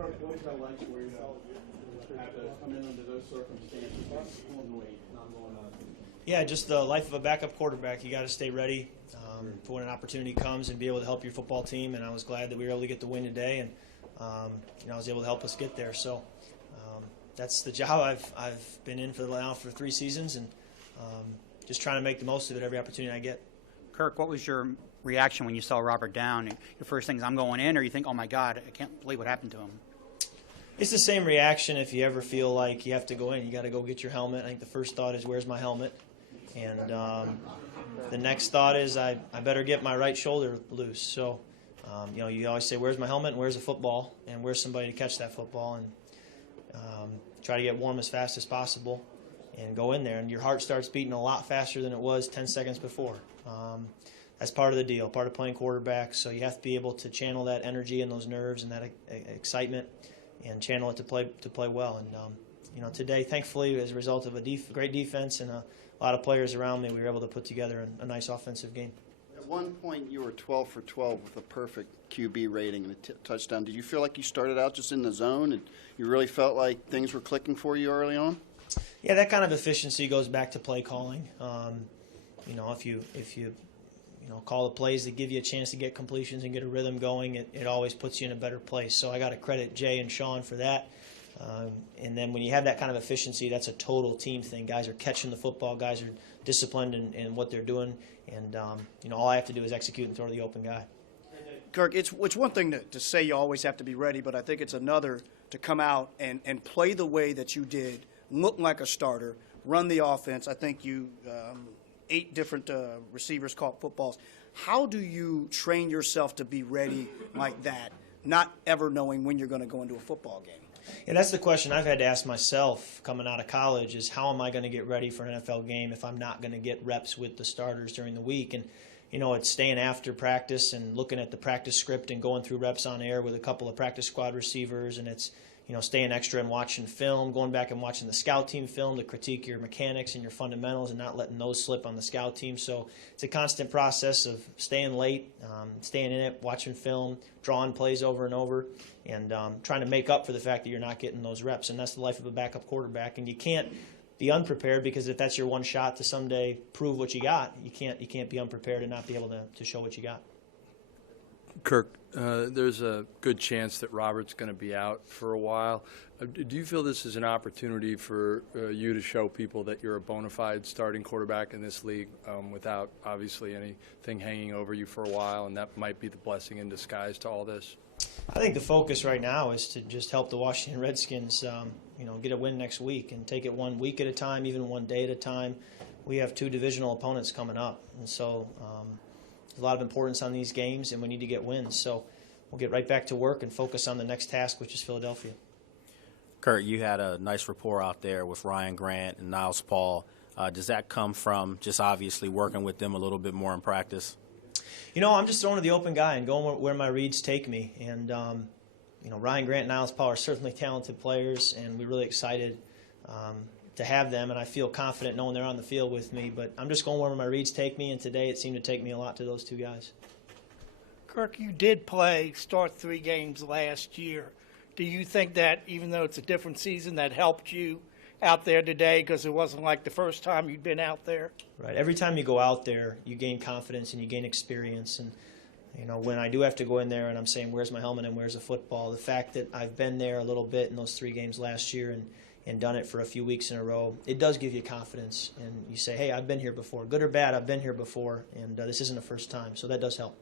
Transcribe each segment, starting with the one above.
Kirk, what was that like for you to have to come in under those circumstances, pulling weight, not going on? Yeah, just the life of a backup quarterback. You got to stay ready for when an opportunity comes and be able to help your football team. And I was glad that we were able to get the win today, and I was able to help us get there. So that's the job I've been in for 3 seasons, and just trying to make the most of it every opportunity I get. Kirk, what was your reaction when you saw Robert down? Your first thing is, I'm going in, or you think, oh my God, I can't believe what happened to him? It's the same reaction if you ever feel like you have to go in. You got to go get your helmet. I think the first thought is, where's my helmet? And the next thought is, I better get my right shoulder loose. So, you always say, where's my helmet and where's the football? And where's somebody to catch that football? And try to get warm as fast as possible and go in there. And your heart starts beating a lot faster than it was 10 seconds before. That's part of the deal, part of playing quarterback. So you have to be able to channel that energy and those nerves and that excitement and channel it to play well. And today, thankfully, as a result of a great defense and a lot of players around me, we were able to put together a nice offensive game. At one point, you were 12 for 12 with a perfect QB rating and a touchdown. Did you feel like you started out just in the zone and you really felt like things were clicking for you early on? Yeah, that kind of efficiency goes back to play calling. If you call the plays that give you a chance to get completions and get a rhythm going, it always puts you in a better place. So I got to credit Jay and Sean for that. And then when you have that kind of efficiency, that's a total team thing. Guys are catching the football. Guys are disciplined in what they're doing. And, all I have to do is execute and throw to the open guy. Kirk, it's one thing to say you always have to be ready, but I think it's another to come out and play the way that you did, look like a starter, run the offense. I think you 8 different receivers caught footballs. How do you train yourself to be ready like that, not ever knowing when you're going to go into a football game? Yeah, that's the question I've had to ask myself coming out of college is, how am I going to get ready for an NFL game if I'm not going to get reps with the starters during the week? And, it's staying after practice and looking at the practice script and going through reps on air with a couple of practice squad receivers, and it's staying extra and watching film, going back and watching the scout team film to critique your mechanics and your fundamentals and not letting those slip on the scout team. So it's a constant process of staying late, staying in it, watching film, drawing plays over and over, and trying to make up for the fact that you're not getting those reps. And that's the life of a backup quarterback. And you can't be unprepared, because if that's your one shot to someday prove what you got, you can't be unprepared and not be able to show what you got. Kirk, there's a good chance that Robert's going to be out for a while. Do you feel this is an opportunity for you to show people that you're a bona fide starting quarterback in this league without obviously anything hanging over you for a while, and that might be the blessing in disguise to all this? I think the focus right now is to just help the Washington Redskins get a win next week and take it 1 week at a time, even 1 day at a time. We have 2 divisional opponents coming up, and so a lot of importance on these games, and we need to get wins. So we'll get right back to work and focus on the next task, which is Philadelphia. Kurt, you had a nice rapport out there with Ryan Grant and Niles Paul. Does that come from just obviously working with them a little bit more in practice? I'm just throwing to the open guy and going where my reads take me. And, Ryan Grant and Niles Paul are certainly talented players, and we're really excited to have them, and I feel confident knowing they're on the field with me. But I'm just going where my reads take me, and today it seemed to take me a lot to those 2 guys. Kirk, you did start 3 games last year. Do you think that, even though it's a different season, that helped you out there today, because it wasn't like the first time you'd been out there? Right. Every time you go out there, you gain confidence and you gain experience. And, when I do have to go in there and I'm saying, where's my helmet and where's the football, the fact that I've been there a little bit in those 3 games last year and done it for a few weeks in a row, it does give you confidence. And you say, hey, I've been here before. Good or bad, I've been here before, and this isn't the first time. So that does help.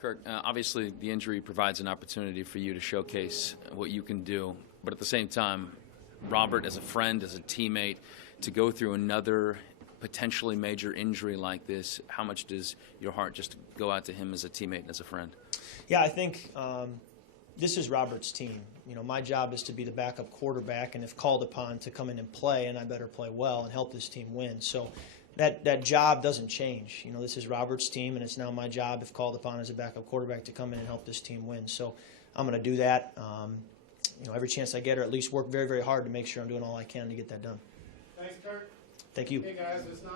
Kirk, obviously the injury provides an opportunity for you to showcase what you can do, but at the same time, Robert, as a friend, as a teammate, to go through another potentially major injury like this, how much does your heart just go out to him as a teammate and as a friend? Yeah, I think this is Robert's team. My job is to be the backup quarterback, and if called upon to come in and play, and I better play well and help this team win. So that job doesn't change. This is Robert's team, and it's now my job, if called upon as a backup quarterback, to come in and help this team win. So I'm going to do that every chance I get, or at least work very, very hard to make sure I'm doing all I can to get that done. Thanks, Kirk. Thank you. Hey, guys, it's not